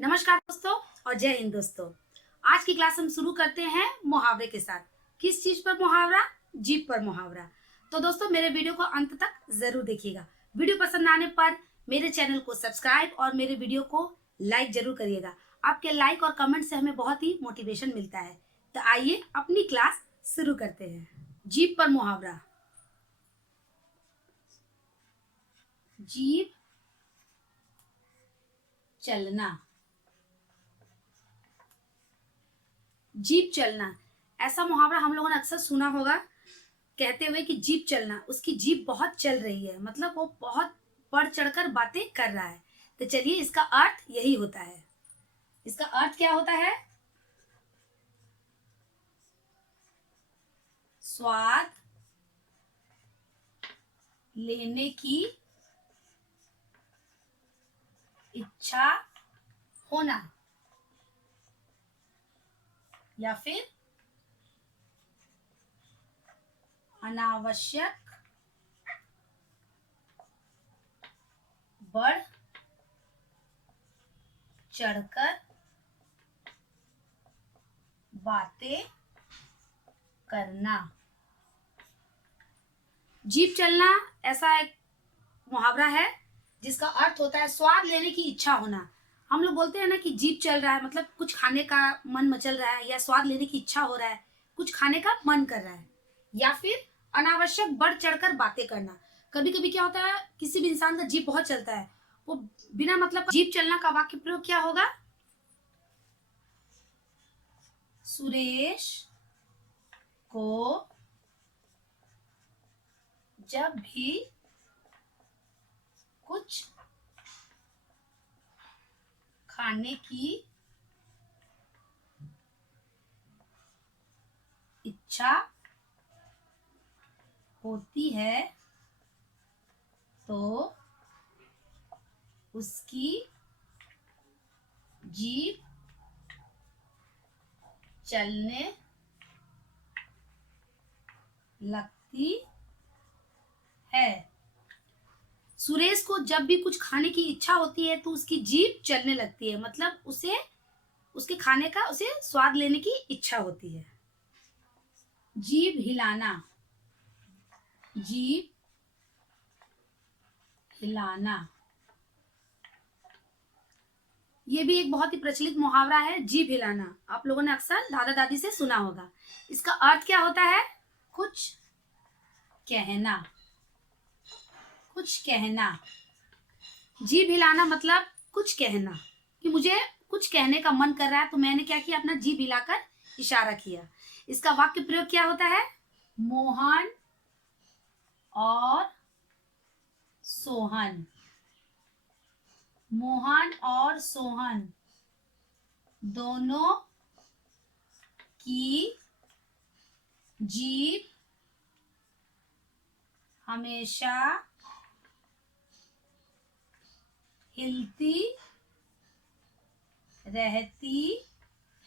नमस्कार दोस्तों और जय हिंद दोस्तों। आज की क्लास हम शुरू करते हैं मुहावरे के साथ। किस चीज पर मुहावरा? जीभ पर मुहावरा। तो दोस्तों मेरे वीडियो को अंत तक जरूर देखिएगा। वीडियो पसंद आने पर मेरे चैनल को सब्सक्राइब और मेरे वीडियो को लाइक जरूर करिएगा। आपके लाइक और कमेंट से हमें बहुत ही मोटिवेशन मिलता है। तो आइए अपनी क्लास शुरू करते हैं। जीभ पर मुहावरा। जीभ चलना। जीभ चलना ऐसा मुहावरा हम लोगों ने अक्सर सुना होगा, कहते हुए कि जीभ चलना, उसकी जीभ बहुत चल रही है, मतलब वो बहुत बढ़ चढ़कर बातें कर रहा है। तो चलिए इसका अर्थ यही होता है। इसका अर्थ क्या होता है? स्वाद लेने की इच्छा होना या फिर अनावश्यक बढ़ चढ़कर बातें करना। जीभ चलना ऐसा एक मुहावरा है जिसका अर्थ होता है स्वाद लेने की इच्छा होना। हम लोग बोलते हैं ना कि जीभ चल रहा है, मतलब कुछ खाने का मन मचल रहा है या स्वाद लेने की इच्छा हो रहा है, कुछ खाने का मन कर रहा है। या फिर अनावश्यक बढ़ चढ़कर बातें करना। कभी कभी क्या होता है, किसी भी इंसान का जीभ बहुत चलता है, वो बिना मतलब जीभ चलना का वाक्य प्रयोग क्या होगा? सुरेश को जब भी कुछ खाने की इच्छा होती है तो उसकी जीभ चलने लगती है। सुरेश को जब भी कुछ खाने की इच्छा होती है तो उसकी जीभ चलने लगती है, मतलब उसे उसके खाने का उसे स्वाद लेने की इच्छा होती है। जीभ हिलाना। जीभ हिलाना ये भी एक बहुत ही प्रचलित मुहावरा है। जीभ हिलाना आप लोगों ने अक्सर दादा दादी से सुना होगा। इसका अर्थ क्या होता है? कुछ कहना। कुछ कहना। जीभ हिलाना मतलब कुछ कहना, कि मुझे कुछ कहने का मन कर रहा है तो मैंने क्या किया, अपना जीभ हिलाकर इशारा किया। इसका वाक्य प्रयोग क्या होता है? मोहन और सोहन। मोहन और सोहन दोनों की जीभ हमेशा हिलती रहती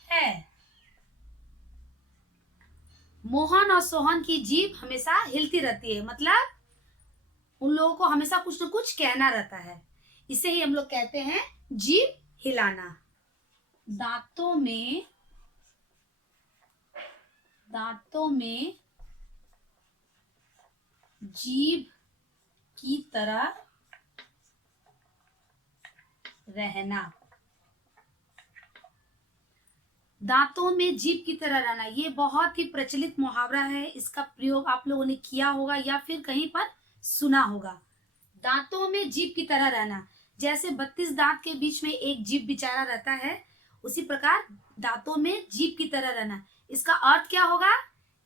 है। मोहन और सोहन की जीभ हमेशा हिलती रहती है, मतलब उन लोगों को हमेशा कुछ न कुछ कहना रहता है। इसे ही हम लोग कहते हैं जीभ हिलाना। दांतों में जीभ की तरह रहना। दांतों में जीभ की तरह रहना ये बहुत ही प्रचलित मुहावरा है। इसका प्रयोग आप लोगों ने किया होगा या फिर कहीं पर सुना होगा। दांतों में जीभ की तरह रहना, जैसे 32 दांत के बीच में एक जीभ बेचारा रहता है, उसी प्रकार दांतों में जीभ की तरह रहना। इसका अर्थ क्या होगा?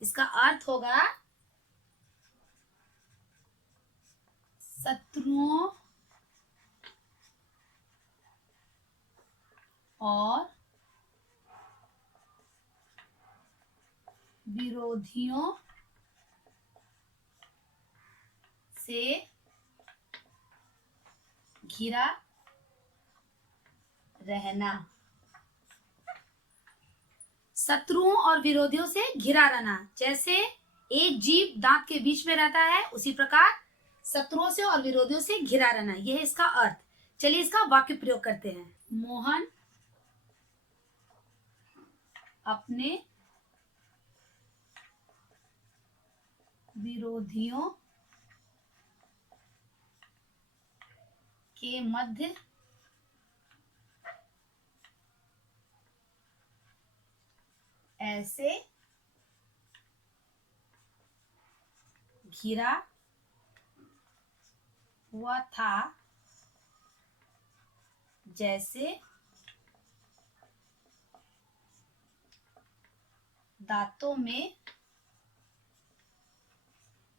इसका अर्थ होगा शत्रुओं और विरोधियों से घिरा रहना। शत्रुओं और विरोधियों से घिरा रहना, जैसे एक जीव दांत के बीच में रहता है, उसी प्रकार शत्रुओं से और विरोधियों से घिरा रहना, यह है इसका अर्थ। चलिए इसका वाक्य प्रयोग करते हैं। मोहन अपने विरोधियों के मध्य ऐसे घिरा हुआ था जैसे दांतों में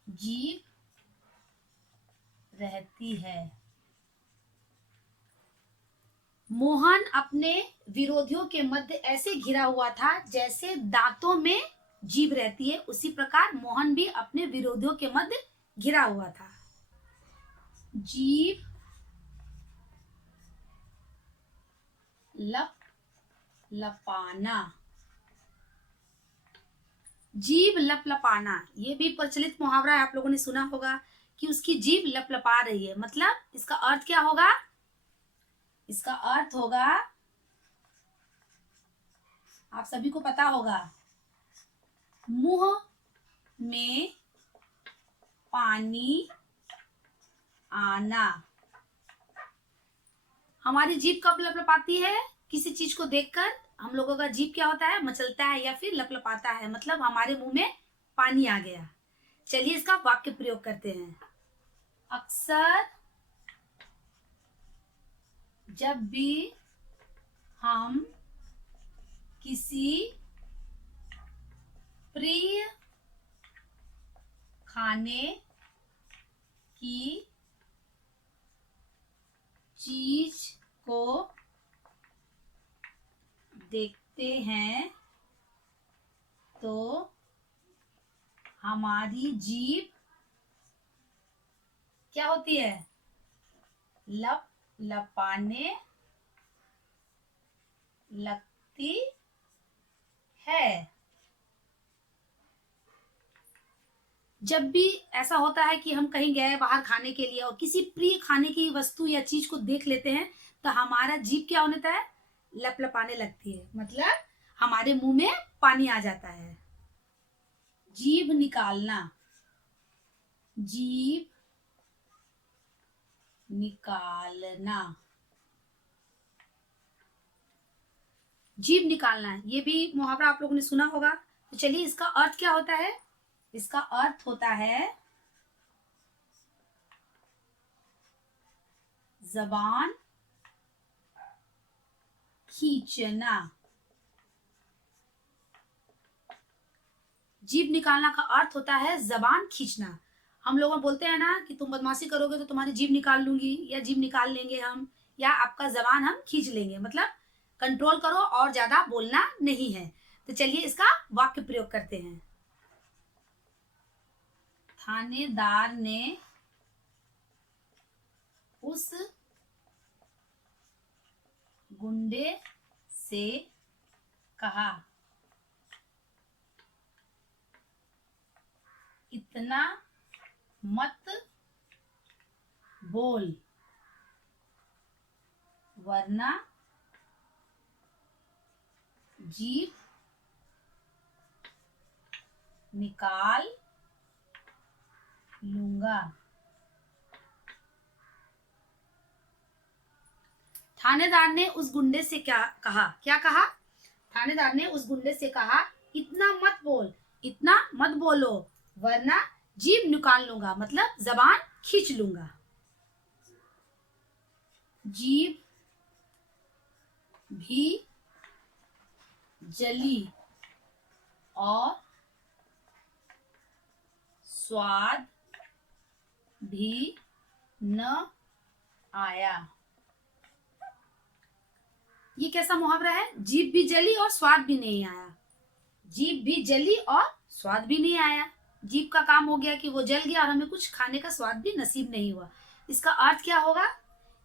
जीभ रहती है। मोहन अपने विरोधियों के मध्य ऐसे घिरा हुआ था जैसे दांतों में जीभ रहती है, उसी प्रकार मोहन भी अपने विरोधियों के मध्य घिरा हुआ था। जीभ लप लपाना। जीभ लपलपाना ये भी प्रचलित मुहावरा है, आप लोगों ने सुना होगा कि उसकी जीभ लपलपा रही है। मतलब इसका अर्थ क्या होगा? इसका अर्थ होगा, आप सभी को पता होगा, मुंह में पानी आना। हमारी जीभ कब लपलपाती है? किसी चीज को देखकर हम लोगों का जीभ क्या होता है? मचलता है या फिर लपलपाता है, मतलब हमारे मुंह में पानी आ गया। चलिए इसका वाक्य प्रयोग करते हैं। अक्सर जब भी हम किसी प्रिय खाने की चीज को देखते हैं तो हमारी जीभ क्या होती है? लप लपाने लगती है। जब भी ऐसा होता है कि हम कहीं गए बाहर खाने के लिए और किसी प्रिय खाने की वस्तु या चीज को देख लेते हैं तो हमारा जीभ क्या होता है? लपलपाने लगती है, मतलब हमारे मुंह में पानी आ जाता है। जीभ निकालना। जीभ निकालना। जीभ निकालना ये भी मुहावरा आप लोगों ने सुना होगा। तो चलिए इसका अर्थ क्या होता है? इसका अर्थ होता है जबान खींचना। जीभ निकालना का अर्थ होता है जबान खींचना। हम लोग बोलते हैं ना कि तुम बदमाशी करोगे तो तुम्हारी जीभ निकाल लूंगी, या जीभ निकाल लेंगे हम, या आपका जबान हम खींच लेंगे, मतलब कंट्रोल करो और ज्यादा बोलना नहीं है। तो चलिए इसका वाक्य प्रयोग करते हैं। थानेदार ने उस गुंडे से कहा, इतना मत बोल वरना जीभ निकाल लूंगा। थानेदार ने उस गुंडे से क्या कहा? क्या कहा? थानेदार ने उस गुंडे से कहा, इतना मत बोल, इतना मत बोलो वरना जीभ निकाल लूंगा, मतलब जबान खींच लूंगा। जीभ भी जली और स्वाद भी न आया। ये कैसा मुहावरा है? जीभ भी जली और स्वाद भी नहीं आया। जीभ भी जली और स्वाद भी नहीं आया। जीभ का काम हो गया कि वो जल गया और हमें कुछ खाने का स्वाद भी नसीब नहीं हुआ। इसका अर्थ क्या होगा?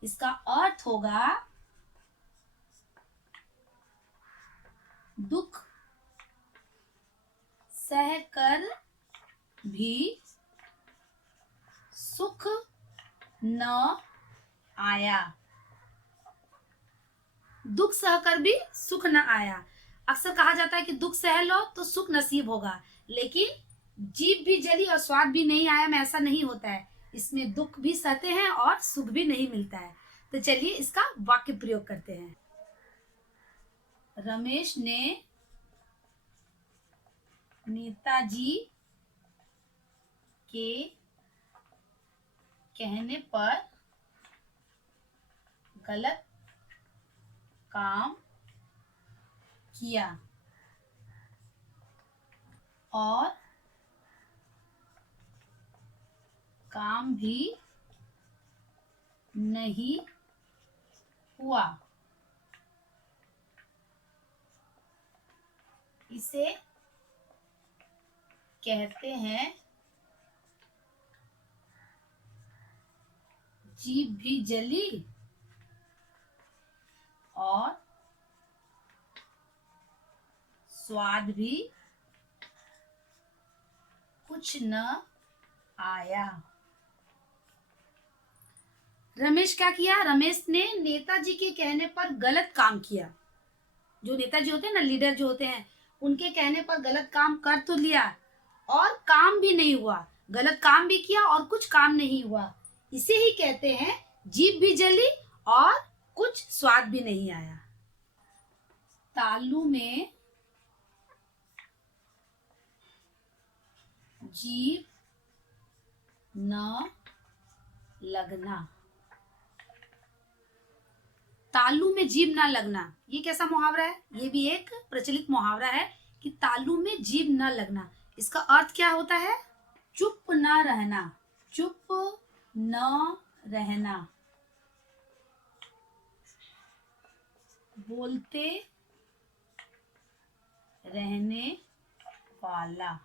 इसका अर्थ होगा दुख सहकर भी सुख न आया। दुख सहकर भी सुख न आया, अक्सर कहा जाता है कि दुख सह लो तो सुख नसीब होगा, लेकिन जीभ भी जली और स्वाद भी नहीं आया में ऐसा नहीं होता है। इसमें दुख भी सहते हैं और सुख भी नहीं मिलता है। तो चलिए इसका वाक्य प्रयोग करते हैं। रमेश ने नेताजी के कहने पर गलत काम किया और काम भी नहीं हुआ। इसे कहते हैं जीभ भी जली और स्वाद भी कुछ न आया। रमेश क्या किया? रमेश ने नेताजी के कहने पर गलत काम किया। जो नेताजी होते हैं ना, लीडर जो होते हैं, उनके कहने पर गलत काम कर तो लिया और काम भी नहीं हुआ। गलत काम भी किया और कुछ काम नहीं हुआ। इसे ही कहते हैं जीभ भी जली और कुछ स्वाद भी नहीं आया। तालू में जीभ न लगना। तालू में जीभ ना लगना, ये कैसा मुहावरा है? ये भी एक प्रचलित मुहावरा है कि तालू में जीभ ना लगना। इसका अर्थ क्या होता है? चुप ना रहना। चुप न रहना, बोलते रहने वाला।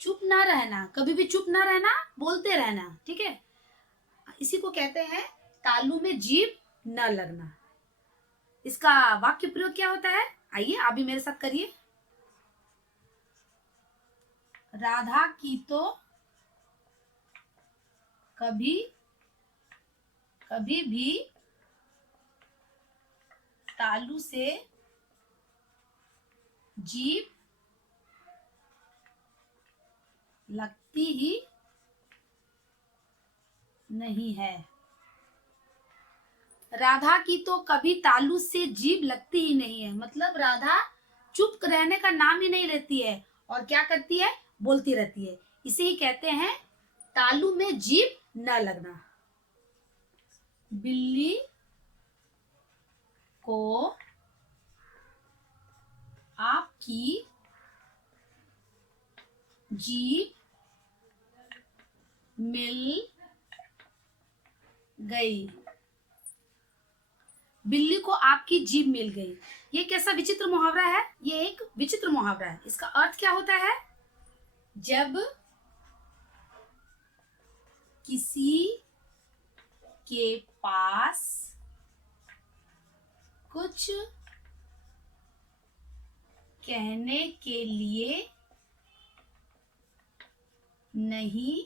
चुप ना रहना, कभी भी चुप ना रहना, बोलते रहना। ठीक है, इसी को कहते हैं तालू में जीभ न लगना। इसका वाक्य प्रयोग क्या होता है? आइए आप भी मेरे साथ करिए। राधा की तो कभी कभी भी तालू से जीभ लगती ही नहीं है। राधा की तो कभी तालू से जीभ लगती ही नहीं है, मतलब राधा चुप रहने का नाम ही नहीं लेती है और क्या करती है? बोलती रहती है। इसे ही कहते हैं तालू में जीभ न लगना। बिल्ली को आपकी जीभ मिल गई। बिल्ली को आपकी जीभ मिल गई, ये कैसा विचित्र मुहावरा है? ये एक विचित्र मुहावरा है। इसका अर्थ क्या होता है? जब किसी के पास कुछ कहने के लिए नहीं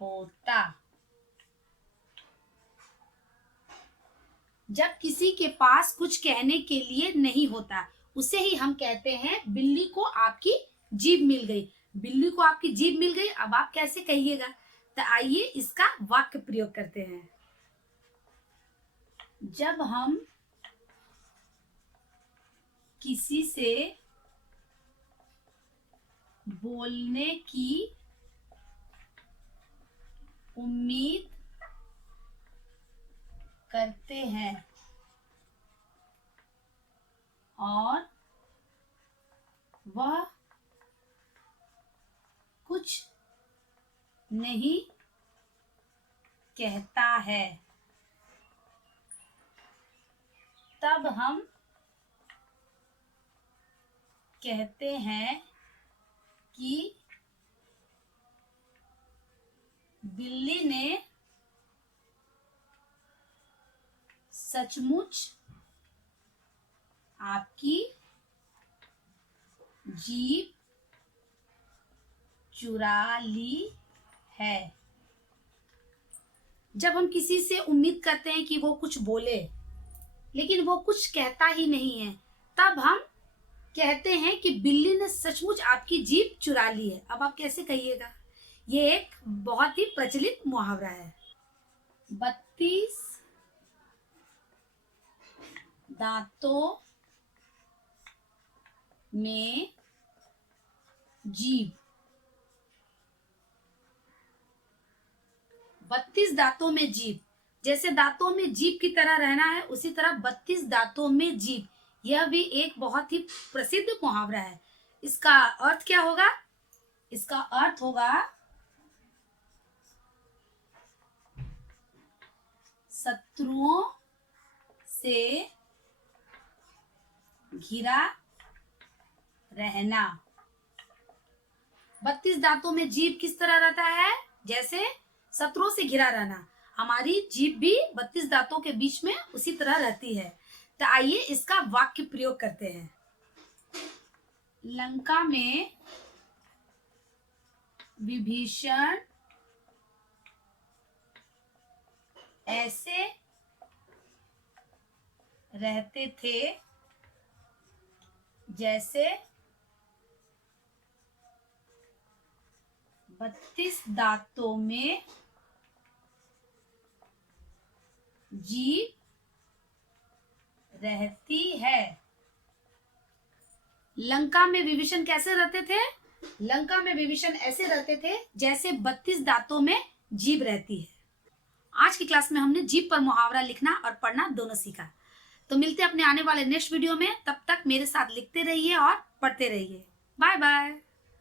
होता। जब किसी के पास कुछ कहने के लिए नहीं होता, उसे ही हम कहते हैं बिल्ली को आपकी जीभ मिल गई। बिल्ली को आपकी जीभ मिल गई, अब आप कैसे कहिएगा? तो आइए इसका वाक्य प्रयोग करते हैं। जब हम किसी से बोलने की उम्मीद करते हैं और वह कुछ नहीं कहता है, तब हम कहते हैं कि बिल्ली ने सचमुच आपकी जीभ चुरा ली है। जब हम किसी से उम्मीद करते हैं कि वो कुछ बोले लेकिन वो कुछ कहता ही नहीं है, तब हम कहते हैं कि बिल्ली ने सचमुच आपकी जीभ चुरा ली है। अब आप कैसे कहिएगा? ये एक बहुत ही प्रचलित मुहावरा है। 32 दांतों में जीभ। 32 दांतों में जीभ, जैसे दांतों में जीभ की तरह रहना है, उसी तरह 32 दांतों में जीभ, यह भी एक बहुत ही प्रसिद्ध मुहावरा है। इसका अर्थ क्या होगा? इसका अर्थ होगा शत्रुओं से घिरा रहना। 32 दांतों में जीभ किस तरह रहता है? जैसे शत्रुओं से घिरा रहना। हमारी जीभ भी 32 दांतों के बीच में उसी तरह रहती है। तो आइए इसका वाक्य प्रयोग करते हैं। लंका में विभीषण ऐसे रहते थे जैसे 32 दांतों में जीभ रहती है। लंका में विभीषण कैसे रहते थे? लंका में विभीषण ऐसे रहते थे जैसे 32 दांतों में जीभ रहती है। आज की क्लास में हमने जीभ पर मुहावरा लिखना और पढ़ना दोनों सीखा। तो मिलते हैं अपने आने वाले नेक्स्ट वीडियो में। तब तक मेरे साथ लिखते रहिए और पढ़ते रहिए। Bye bye.